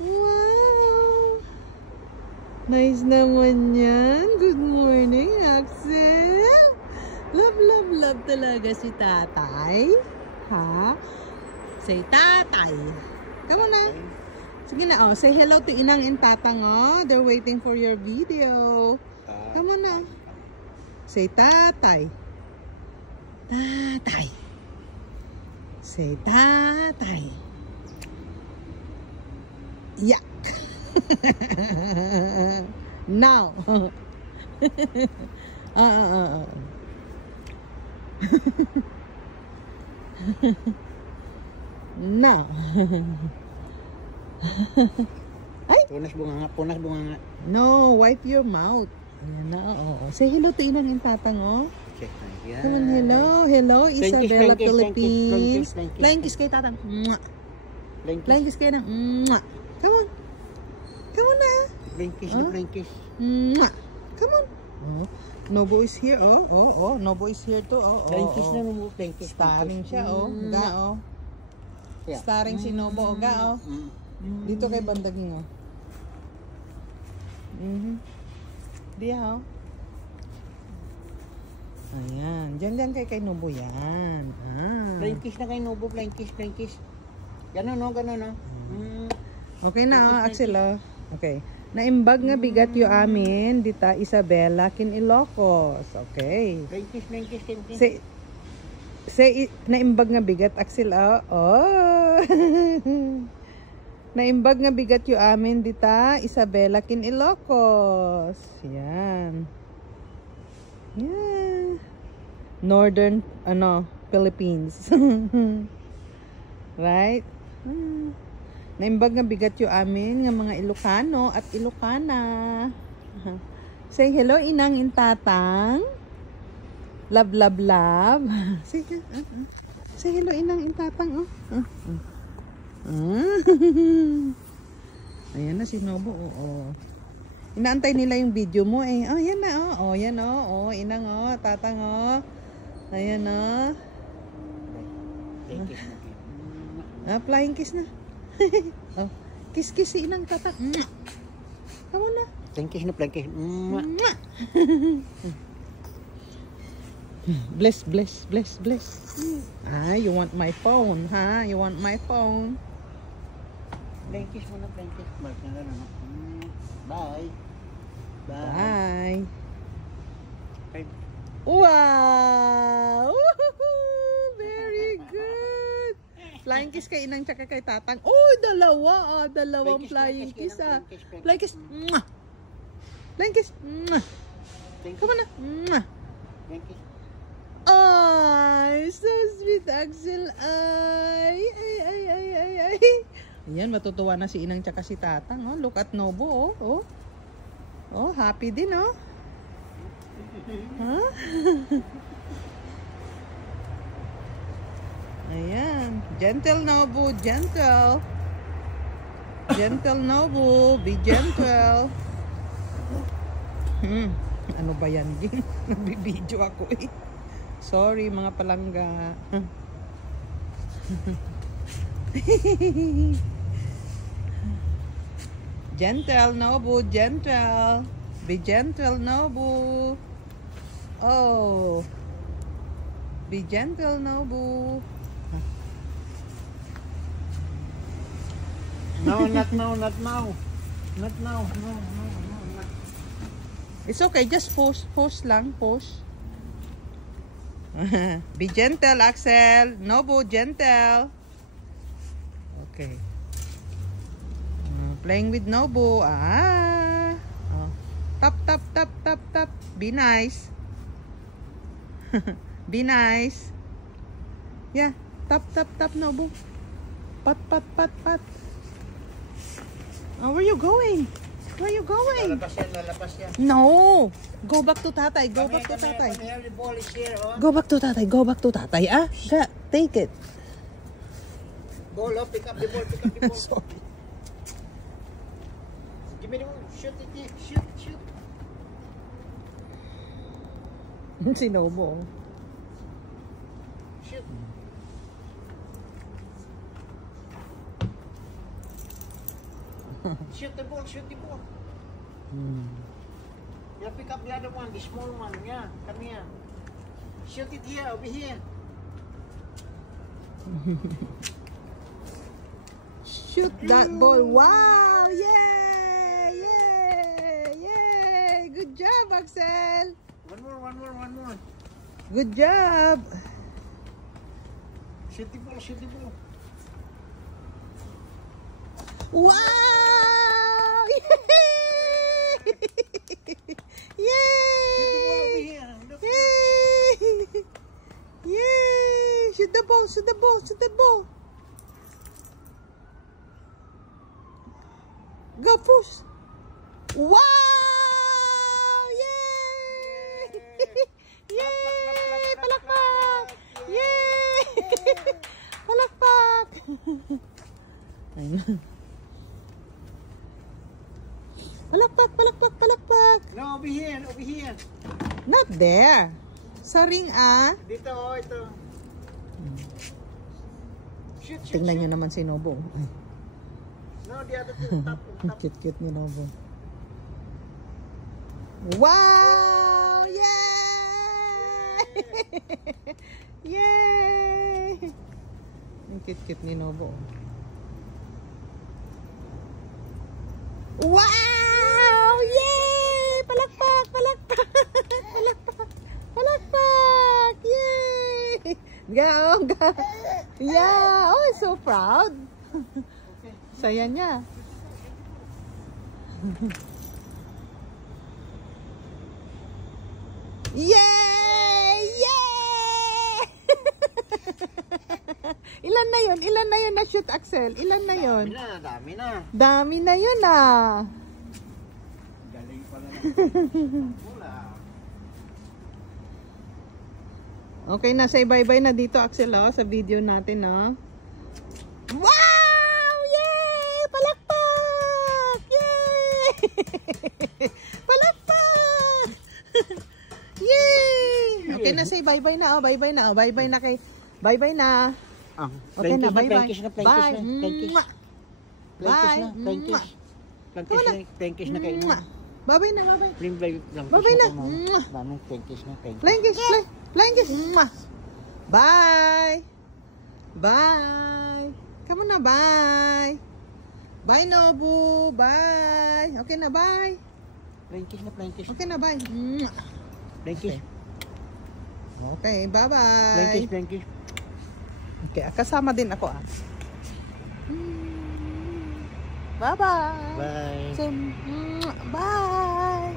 Wow! Nice naman yan. Good morning, Axel. Love, love, love talaga si tatay. Ha? Say tatay. Come on na. Sige na, oh. Say hello to Inang and Tatang, oh. They're waiting for your video. Come on na. Say tatay. Tatay. Say tatay. Yak. Now. Now. Ay! Punas bunga, punas bunga. No, wipe your mouth. Ayan na, oo. Say hello to Inang and Tatang, oh. Yeah. Come on, hello. Hello, Isabella, Philippines. Flying kiss kay Tatang. Flying kiss kay na. Come on. Come on na. Flying kiss, flying kiss. Come on. Oh. Nobo is here, oh. Oh. Nobo is here too, oh. Flying kiss na mo, flying kiss. Starring siya, oh. Ga, oh. Starring si Nobo, oh. Ga, oh. Dito kay Bandaging, oh. Diya, oh. Ayan. Diyan kay Nobo yan. Flying kiss na kay Nobo, flying kiss, flying kiss. Ganon, no, ganon, no. Okay na, oh, Axel, oh. Okay. Naimbag nga bigat yu amin, dita Isabella, kin Ilocos. Okay. Flying kiss, flying kiss, flying kiss. Say, naimbag nga bigat, Axel, oh. Oh. Naimbag nga bigat yu amin, dita Isabella, kin Ilocos. Yan. Yeah. Northern, Philippines. Right? Naimbag nga bigat yu amin nga mga Ilocano at Ilocana. Say hello, Inang and Tatang. Love, love, love. Say hello, Inang and Tatang, oh. Ayan na si Nobo, oh. Inaantay nila yung video mo, eh. Oh, yan na, oh. Oh, yan, oh. Oh, Inang, oh. Tatang, oh. Ayan, oh. Flying kiss na. Oh. Kiss si Inang, Tatang. Come on na. Flying kiss na, flying kiss. Bless, bless, bless, bless. Ah, you want my phone, ha? You want my phone? Flying kiss mo na, flying kiss. Bye. Bye. Bye. Wow! Very good. Flying kiss kay Inang tsaka kay Tatang. Oh, dalawa, dalawang flying kiss, ah. Flying kiss. Flying kiss. Come on na. Flying kiss. Ay, so sweet, Axel. Ay. Ayan, matutuwa na si Inang tsaka si Tatang. Oh, look at Nobo, oh. Oh, happy din, oh. Huh? Ayan. Gentle, Nobo. Gentle. Gentle, Nobo. Be gentle. Ano ba yan, Ging? Nagbibideo ako, eh. Sorry, mga palangga. Gentle, Nobo. Gentle. Be gentle, Nobo. Oh. Be gentle, Nobo. No, not now, not now. Not now. No, not. It's okay, just post lang, post. Be gentle, Axel. Nobo, gentle. Okay. Playing with Nobo. Oh. Tap, tap, tap, tap, tap. Be nice. Be nice. Yeah. Tap, tap, tap, Nobo. Pat, pat, pat, pat. Oh, where you going? Where you going? Lalapas yan. No. Go back to Tatay. Go back to Tatay. The ball is here, oh. Go back to Tatay. Go back to Tatay. Ah, take it. Ball, oh. Pick up the ball. Pick up the ball. Sorry. Give me the ball. Shoot it here. Shoot. Si Nobo. Shoot. Shoot the ball, shoot the ball. Yeah, pick up the other one, the small one. Yeah, come here. Shoot it here, over here. Shoot that ball. Wow! Yay! Yay! Yay! Good job, Axel. One more. Good job. Shoot the ball, shoot the ball. Wow! Yay! Shoot the ball over here. Look. Yay! Yay! Shoot the ball, shoot the ball, shoot the ball. Go push. Wow! Yay! Yay! Palakpak! Yay! Palakpak! Ayun. Palakpak, palakpak, palakpak. No, over here, over here. Not there. Sa ring, ah. Dito, oh, ito. Shoot, shoot, Tingnan shoot. nyo naman si Nobo. No, the other two, top, top. Cute-cute ni Nobo. Wow! Yay! Yay! Ang cute-cute ni Nobo. Wow! Yay! Palakpak! Palakpak! Palakpak! Palakpak! Yay! Go! Go! Yeah! Oh, so proud! Saya niya. Yay! Yay! Ilan na yun? Ilan na yun na shoot, Axel? Ilan na yun? Dami na. Dami na yun, ah. Galing pala ng bola. Okay na, say bye-bye na dito, Axel, oh, sa video natin, oh. Wow! Yay! Palakpak! Yay! Palakpak! Yay! Okay na, say bye-bye na, oh. Bye-bye na, oh. Bye-bye na kay... Bye-bye na. Okay na, bye-bye. Bye. Mwah. Bye. Mwah. Plankish na kayo na. Bye-bye na, bye-bye. Bye-bye na. Plankish na. Flying kiss, flying kiss. Mwah. Bye. Bye. Come on na, bye. Bye, Nobu. Bye. Okay na, bye. Plankish. Okay na, bye. Mwah. Plankish. Okay, bye-bye. Plankish. Okay, kasama din ako, ah. Bye-bye. Bye. Say, bye.